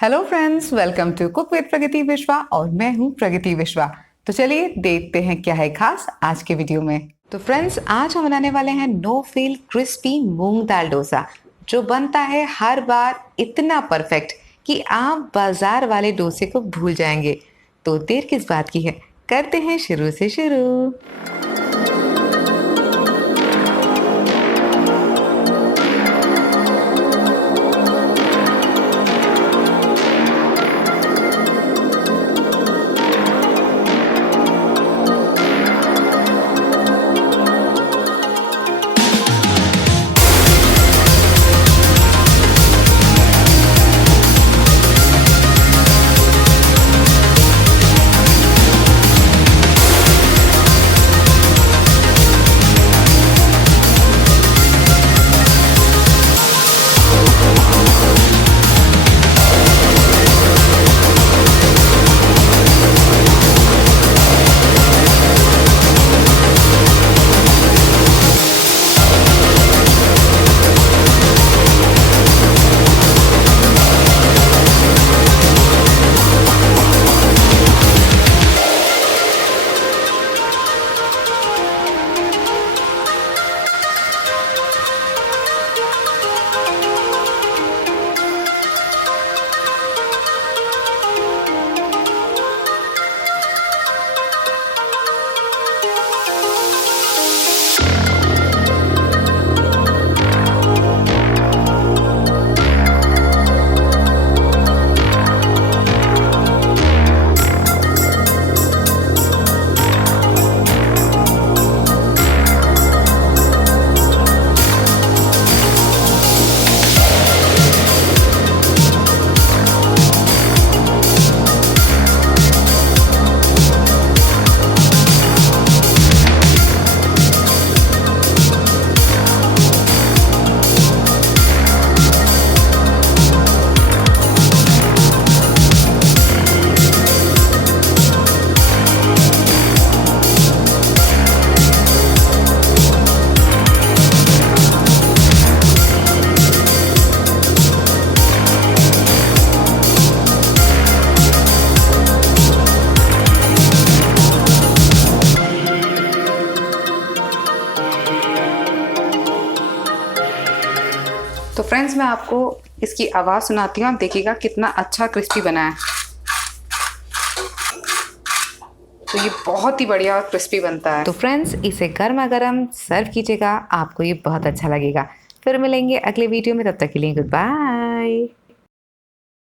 Hello friends, welcome to cook with Pragati Vishwa और मैं हूं प्रगति विश्वा। तो चलिए देखते हैं क्या है खास आज के वीडियो में। तो फ्रेंड्स, आज हम बनाने वाले हैं नो फील क्रिस्पी मूंग दाल डोसा, जो बनता है हर बार इतना परफेक्ट कि आप बाजार वाले डोसे को भूल जाएंगे। तो देर किस बात की है, करते हैं शुरू से शुरू। तो फ्रेंड्स, मैं आपको इसकी आवाज़ सुनाती हूँ, आप देखिएगा कितना अच्छा क्रिस्पी बना है। तो ये बहुत ही बढ़िया और क्रिस्पी बनता है। तो फ्रेंड्स, इसे गर्मा गर्म सर्व कीजिएगा, आपको ये बहुत अच्छा लगेगा। फिर मिलेंगे अगले वीडियो में, तब तक के लिए गुड बाय।